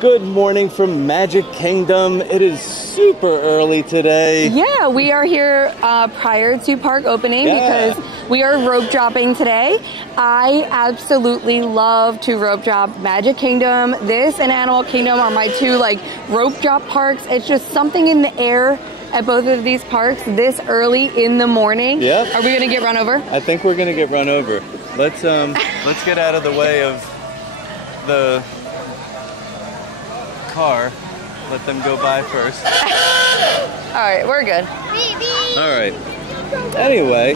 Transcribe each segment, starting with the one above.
Good morning from Magic Kingdom. It is super early today. Yeah, we are here prior to park opening because we are rope dropping today. I absolutely love to rope drop. Magic Kingdom, this and Animal Kingdom are my two like rope drop parks. It's just something in the air at both of these parks this early in the morning. Yep. Are we gonna get run over? I think we're gonna get run over. Let's get out of the way of the car. Let them go by first. All right, we're good. All right. Anyway,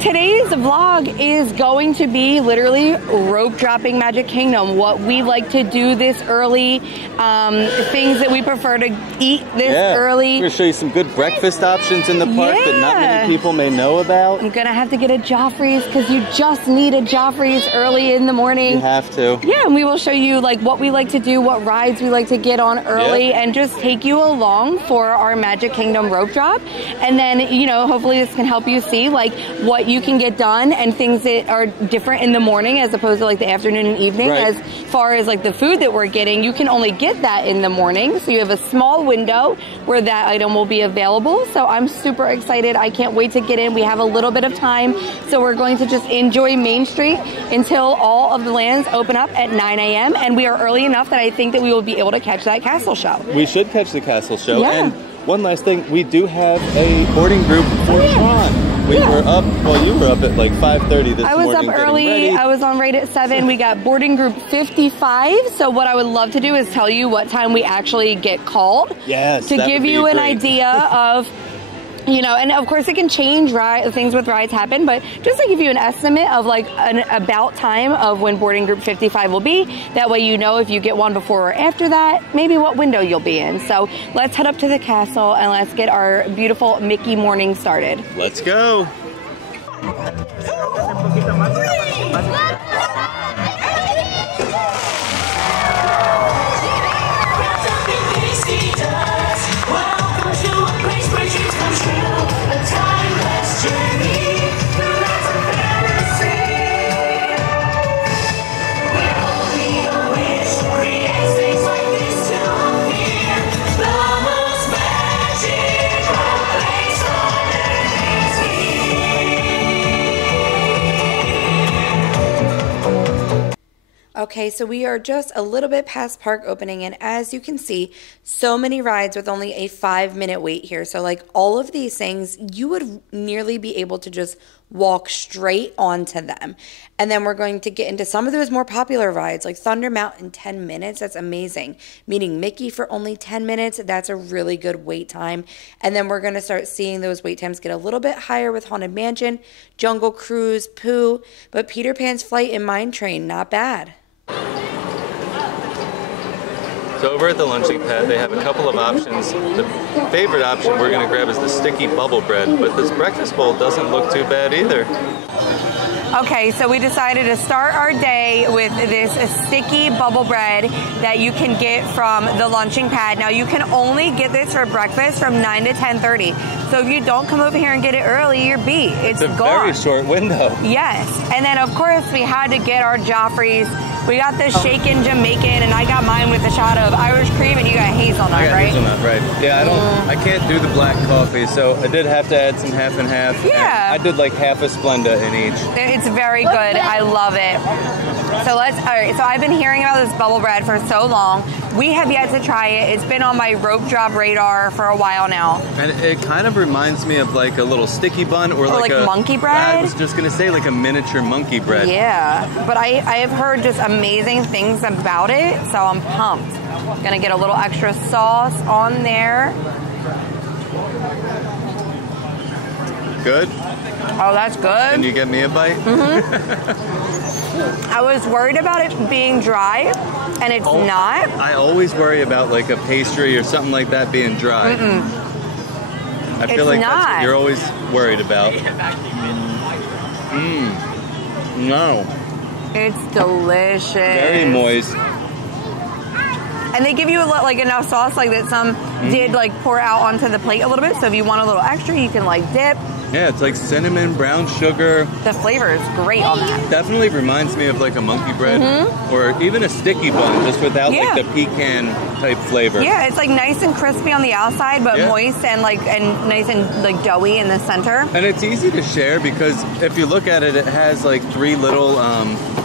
today's vlog is going to be literally rope dropping Magic Kingdom. What we like to do this early, things that we prefer to eat this early. We're gonna show you some good breakfast options in the park that not many people may know about. I'm gonna have to get a Joffrey's because you just need a Joffrey's early in the morning. You have to. Yeah, and we will show you like what we like to do, what rides we like to get on early, and just take you along for our Magic Kingdom rope drop. And then, you know, hopefully this can help you see like what you can get done and things that are different in the morning as opposed to like the afternoon and evening. Right. As far as like the food that we're getting, you can only get that in the morning. So you have a small window where that item will be available. So I'm super excited. I can't wait to get in. We have a little bit of time. So we're going to just enjoy Main Street until all of the lands open up at 9 a.m. And we are early enough that I think that we will be able to catch that castle show. We should catch the castle show. Yeah. And one last thing, we do have a boarding group for Tron. We were up, well, you were up at like 5:30 this morning. I was up early. I was on right at 7. We got boarding group 55. So what I would love to do is tell you what time we actually get called. Yes, to give you an idea of, you know, and of course it can change, right? Things with rides happen, but just to give you an estimate of like an about time of when boarding group 55 will be. That way you know if you get one before or after that, maybe what window you'll be in. So let's head up to the castle and let's get our beautiful Mickey morning started. Let's go. Okay, so we are just a little bit past park opening, and as you can see, so many rides with only a 5-minute wait here. So like all of these things, you would nearly be able to just walk straight onto them. And then we're going to get into some of those more popular rides like Thunder Mountain 10 minutes. That's amazing. Meeting Mickey for only 10 minutes. That's a really good wait time. And then we're going to start seeing those wait times get a little bit higher with Haunted Mansion, Jungle Cruise, Pooh, but Peter Pan's Flight and Mine Train, not bad. So over at the lunching pad, they have a couple of options. The favorite option we're going to grab is the sticky bubble bread, but this breakfast bowl doesn't look too bad either. Okay, so we decided to start our day with this sticky bubble bread that you can get from the lunching pad. Now, you can only get this for breakfast from 9 to 10:30. So if you don't come over here and get it early, you're beat. It's a gone. Very short window. Yes, and then of course we had to get our Joffrey's. We got the shaken Jamaican, and I got mine with a shot of Irish cream, and you got hazelnut, right? Hazelnut, right? Yeah, I can't do the black coffee, so I did have to add some half and half. Yeah, I did like half a Splenda in each. It's very good. I love it. So all right. So I've been hearing about this bubble bread for so long. We have yet to try it. It's been on my rope drop radar for a while now. And it kind of reminds me of like a little sticky bun or like a monkey bread. I was just gonna say like a miniature monkey bread. Yeah, but I have heard just amazing things about it, so I'm pumped. Gonna get a little extra sauce on there. Good? Oh, that's good. Can you get me a bite? I was worried about it being dry, and it's not. I always worry about like a pastry or something like that being dry. I feel like that's what you're always worried about. No. It's delicious. Very moist. And they give you like enough sauce like that some did like pour out onto the plate a little bit. So if you want a little extra, you can like dip. Yeah, it's like cinnamon, brown sugar. The flavor is great on that. Definitely reminds me of like a monkey bread or even a sticky bun, just without like the pecan type flavor. Yeah, it's like nice and crispy on the outside, but moist and nice and like doughy in the center. And it's easy to share because if you look at it, it has like 3 little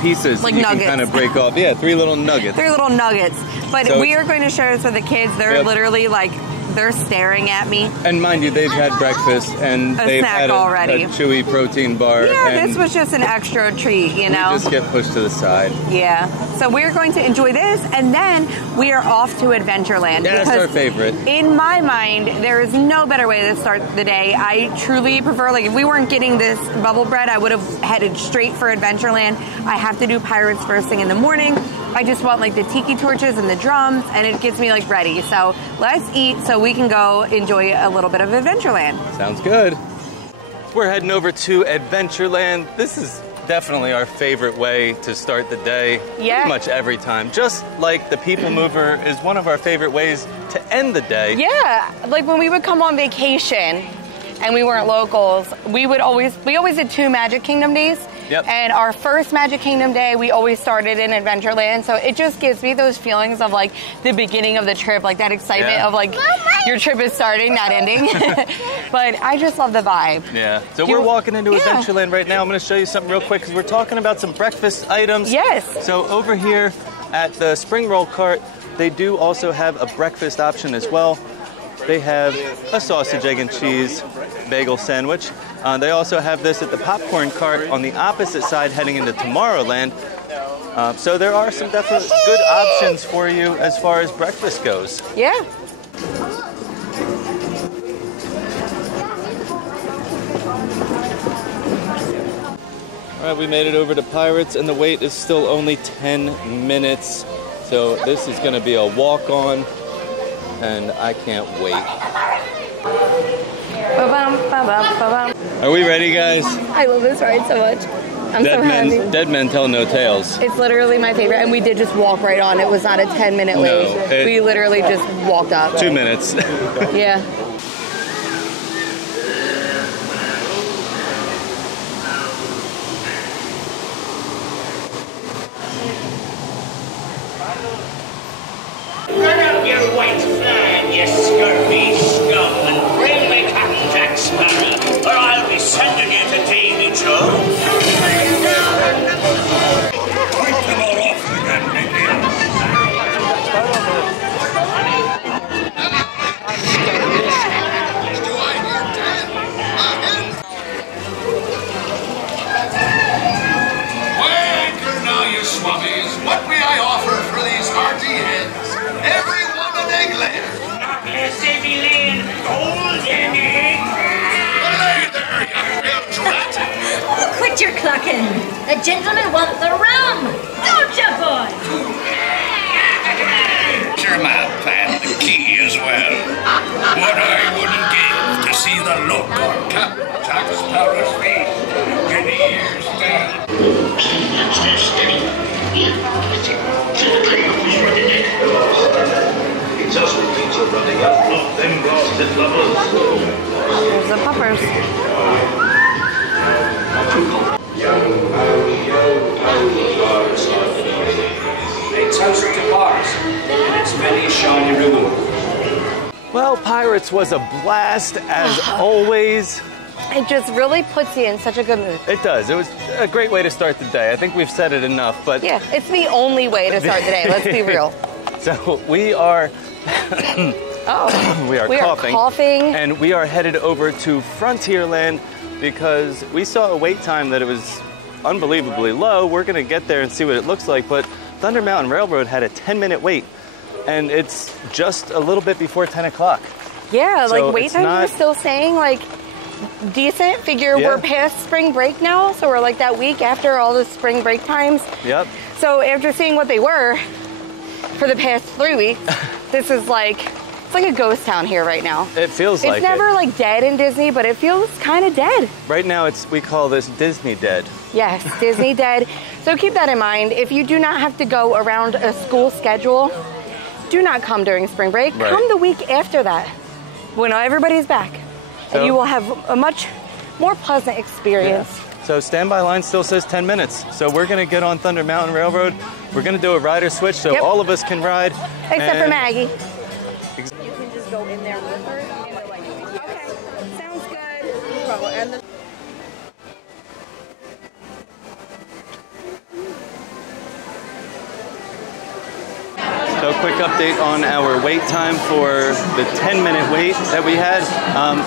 pieces like you nuggets. can kind of break off. Yeah, 3 little nuggets. 3 little nuggets. But so we are going to share this with the kids. They're literally like, they're staring at me. And mind you, they've had breakfast and they've had a chewy protein bar. Yeah, and this was just an extra treat, you know? We just get pushed to the side. Yeah. So we're going to enjoy this, and then we are off to Adventureland. Yeah, that's our favorite. In my mind, there is no better way to start the day. I truly prefer, like, if we weren't getting this bubble bread, I would have headed straight for Adventureland. I have to do Pirates first thing in the morning. I just want like the tiki torches and the drums, and it gets me like ready. So let's eat so we can go enjoy a little bit of Adventureland. Sounds good. We're heading over to Adventureland. This is definitely our favorite way to start the day. Yeah. Pretty much every time. Just like the People Mover is one of our favorite ways to end the day. Yeah, like when we would come on vacation and we weren't locals, we always did 2 Magic Kingdom days. Yep. And our first Magic Kingdom day, we always started in Adventureland. So it just gives me those feelings of like the beginning of the trip, like that excitement of like your trip is starting, not ending. But I just love the vibe. Yeah. So we're walking into Adventureland right now. I'm going to show you something real quick because we're talking about some breakfast items. Yes. So over here at the spring roll cart, they do also have a breakfast option as well. They have a sausage, egg, and cheese bagel sandwich. They also have this at the popcorn cart on the opposite side heading into Tomorrowland. So there are some definite good options for you as far as breakfast goes. Yeah. All right, we made it over to Pirates, and the wait is still only 10 minutes. So this is going to be a walk-on, and I can't wait. Are we ready, guys? I love this ride so much. I'm so happy. Dead men tell no tales. It's literally my favorite, and we did just walk right on. It was not a 10-minute wait. We literally just walked up. 2 minutes. Yeah. Run up your white flag, you scurvy scum, and bring me Captain Jack Sparrow, or I'll be sending you to Davy Jones. Wipe them all off again, Nicky. Weigh anchor now, you swabbies. What may I offer for these hearty heads? Every one an egglet. Not less Davy laying golden eggs. Lay there, you bilge rat. Quit your clucking. The gentlemen want the rum. Don't you, boy? Sure, my pad, the key as well. What I wouldn't give to see the look on Captain Jack Sparrow's face in the years down. It's us who keeps her running up, not them blasted lovers. There's the puppers. A toast to Paris, and its many shiny rewards. Well, Pirates was a blast as always. It just really puts you in such a good mood. It does. It was a great way to start the day. I think we've said it enough, but Yeah, it's the only way to start the day. Let's be real. So we are we are coughing, and we are headed over to Frontierland because we saw a wait time that it was unbelievably low. We're going to get there and see what it looks like, but Thunder Mountain Railroad had a 10-minute wait, and it's just a little bit before 10 o'clock. Yeah, So like wait it's times not- are still saying like decent. Figure Yeah. we're past spring break now, so we're like that week after all the spring break times. Yep. So after seeing what they were for the past 3 weeks, this is like, it's like a ghost town here right now. It feels like It's never like dead in Disney, but it feels kind of dead. Right now, we call this Disney dead. Yes, Disney dead. So keep that in mind. If you do not have to go around a school schedule, do not come during spring break. Right. Come the week after that, when everybody's back. So- And you will have a much more pleasant experience. Yeah. So standby line still says 10 minutes. So we're going to get on Thunder Mountain Railroad. We're going to do a rider switch so all of us can ride. Except for Maggie. You can just go in there with her. Okay, sounds good. So quick update on our wait time for the 10-minute wait that we had.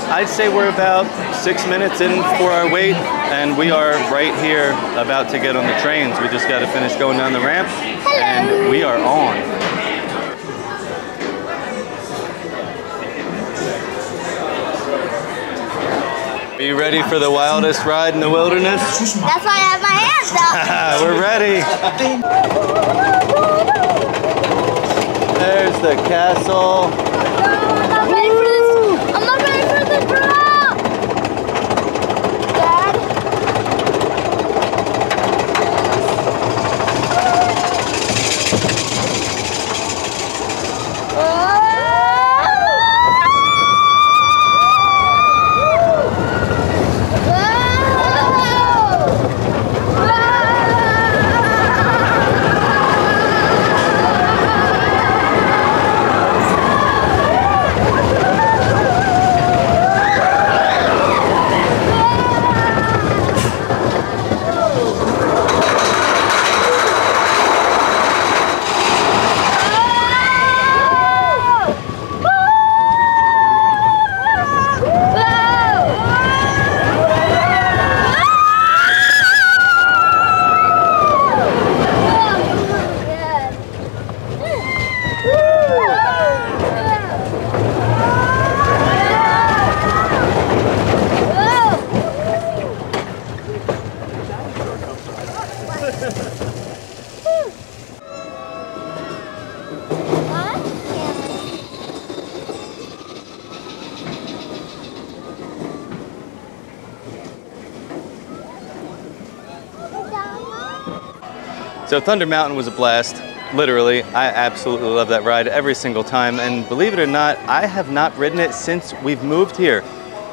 I'd say we're about 6 minutes in for our wait, and we are right here about to get on the trains. We just got to finish going down the ramp, and we are on. Are you ready for the wildest ride in the wilderness? That's why I have my hands up. We're ready. There's the castle. I'm not ready for this. I'm not ready for this drop. Dad. So Thunder Mountain was a blast, literally. I absolutely love that ride every single time, and believe it or not, I have not ridden it since we've moved here.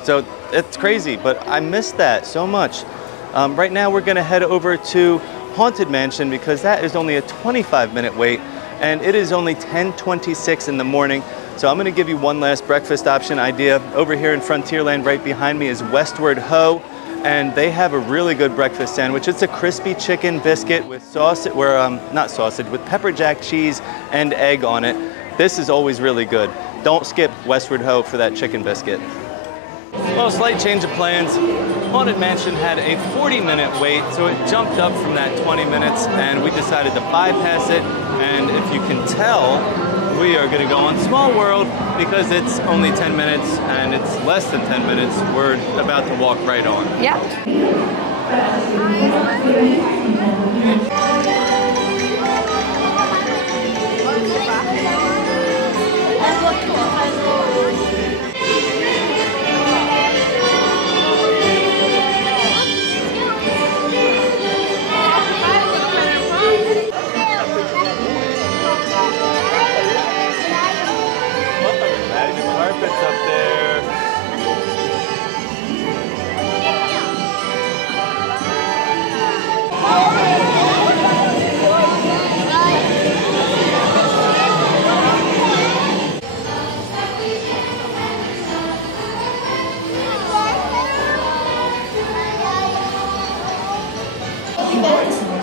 So it's crazy, but I missed that so much. Right now we're gonna head over to Haunted Mansion because that is only a 25-minute wait, and it is only 10:26 in the morning. So I'm gonna give you one last breakfast option idea. Over here in Frontierland right behind me is Westward Ho, and they have a really good breakfast sandwich. It's a crispy chicken biscuit with sausage, not sausage, with pepper jack cheese and egg on it. This is always really good. Don't skip Westward Ho for that chicken biscuit. Well, slight change of plans. Haunted Mansion had a 40-minute wait, so it jumped up from that 20 minutes, and we decided to bypass it. And if you can tell, we are going to go on Small World because it's only 10 minutes, and it's less than 10 minutes. We're about to walk right on. Yeah. Carpets up there.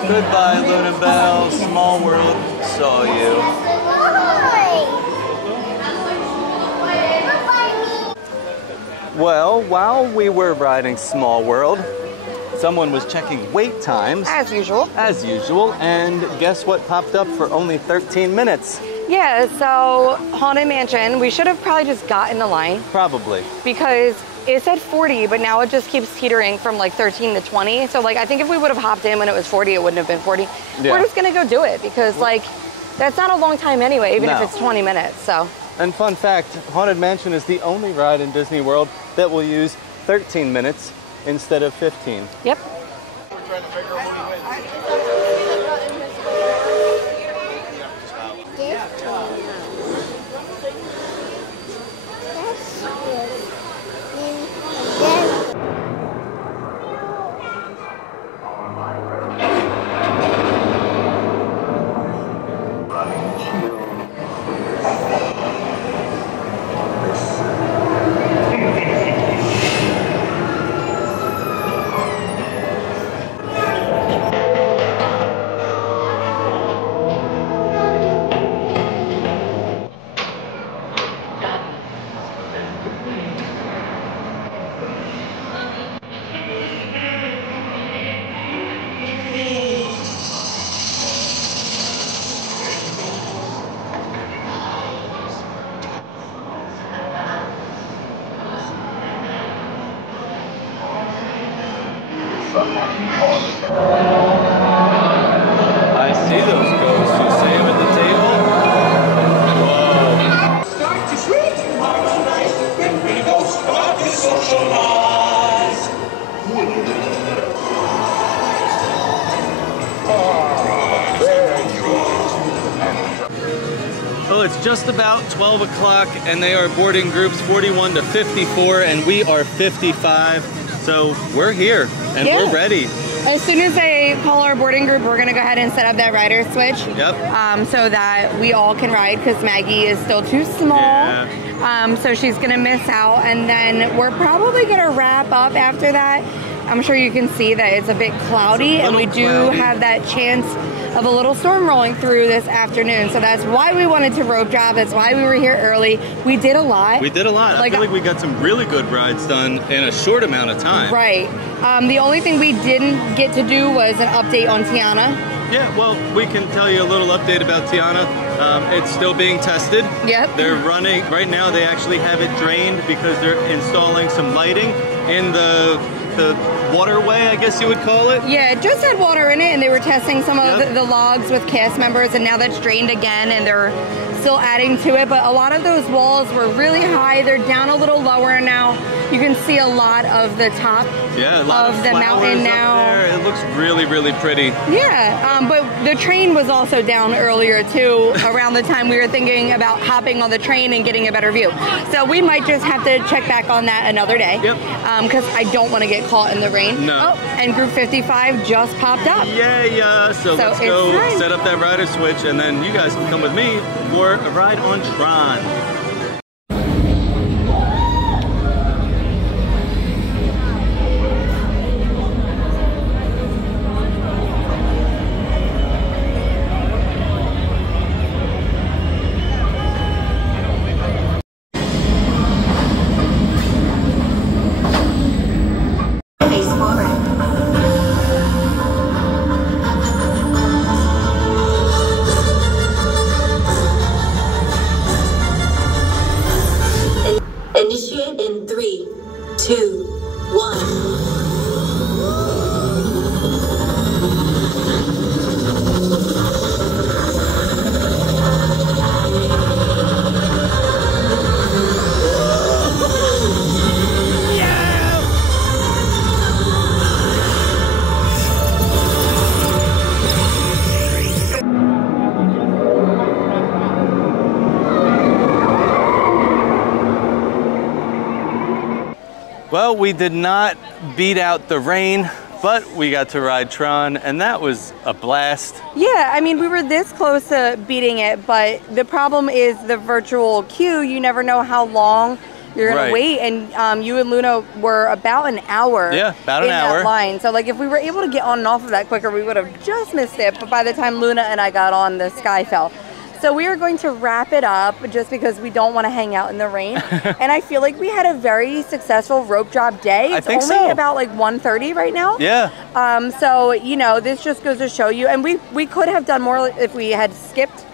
Goodbye, Luna Bell. Small World saw you. Well, while we were riding Small World, someone was checking wait times. As usual. As usual, and guess what popped up for only 13 minutes? Yeah, so Haunted Mansion, we should have probably just got in the line. Probably. Because it said 40, but now it just keeps teetering from like 13 to 20. So like, I think if we would have hopped in when it was 40, it wouldn't have been 40. Yeah. We're just gonna go do it because like, that's not a long time anyway, even if it's 20 minutes, so. And fun fact, Haunted Mansion is the only ride in Disney World that will use 13 minutes instead of 15. Yep. Well, it's just about 12 o'clock, and they are boarding groups 41 to 54, and we are 55. So we're here, and we're ready. As soon as they call our boarding group, we're going to go ahead and set up that rider switch. Yep. So that we all can ride, because Maggie is still too small. Yeah. So she's going to miss out, and then we're probably going to wrap up after that. I'm sure you can see that it's a bit cloudy, and we do have that chance of a little storm rolling through this afternoon. So that's why we wanted to rope drop. That's why we were here early. We did a lot. We did a lot. I feel like we got some really good rides done in a short amount of time. Right. The only thing we didn't get to do was an update on Tiana. Yeah, well, we can tell you a little update about Tiana. It's still being tested. Yep. They're running, right now they actually have it drained because they're installing some lighting in the waterway, I guess you would call it. Yeah, it just had water in it, and they were testing some of the logs with cast members, and now that's drained again, and they're still adding to it. But a lot of those walls were really high. They're down a little lower now. You can see a lot of the top of the mountain now. It looks really, really pretty. Yeah, but the train was also down earlier too, around the time we were thinking about hopping on the train and getting a better view. So we might just have to check back on that another day. Yep. Because I don't want to get caught in the rain. No. Oh, and Group 55 just popped up. Yeah. So let's go set up that rider switch, and then you guys can come with me for a ride on Tron. Initiate in 3, 2, 1. Well, we did not beat out the rain, but we got to ride Tron, and that was a blast. Yeah, I mean, we were this close to beating it, but the problem is the virtual queue. You never know how long you're gonna wait, and you and Luna were about an hour in that line. So like if we were able to get on and off of that quicker, we would have just missed it, but by the time Luna and I got on, the sky fell. So we are going to wrap it up just because we don't want to hang out in the rain. And I feel like we had a very successful rope drop day. It's only about like 1:30 right now. Yeah. So, you know, this just goes to show you, and we could have done more if we had skipped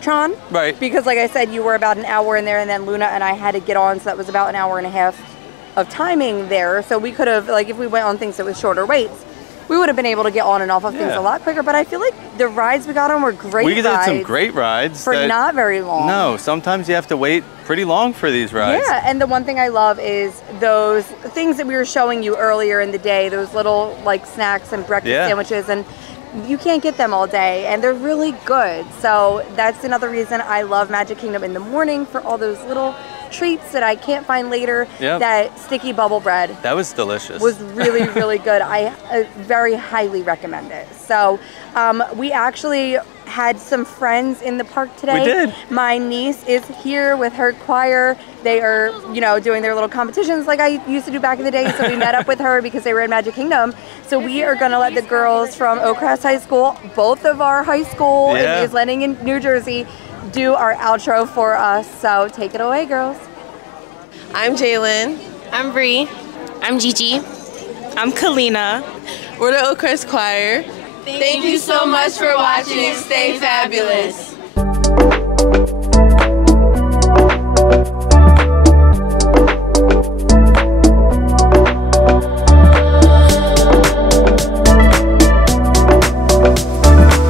Tron. Right. Because like I said, you were about an hour in there, and then Luna and I had to get on, so that was about an hour and a half of timing there. So we could have, like if we went on things that was shorter waits, we would have been able to get on and off of things a lot quicker, but I feel like the rides we got on were great rides. We did some great rides. For not very long. No, sometimes you have to wait pretty long for these rides. Yeah, and the one thing I love is those things that we were showing you earlier in the day, those little like snacks and breakfast sandwiches, and you can't get them all day, and they're really good. So that's another reason I love Magic Kingdom in the morning, for all those little treats that I can't find later. That sticky bubble bread, that was delicious, was really really good. I very highly recommend it. So we actually had some friends in the park today. We did. My niece is here with her choir. They are, you know, doing their little competitions like I used to do back in the day. So we met up with her because they were in Magic Kingdom. So we are going to let the girls from Oak Crest High School, both of our high school in East Landing in New Jersey, do our outro for us. So take it away, girls. I'm Jalen. I'm Bree. I'm Gigi. I'm Kalina. We're the Oak Crest Choir. Thank you so much for watching. Stay fabulous.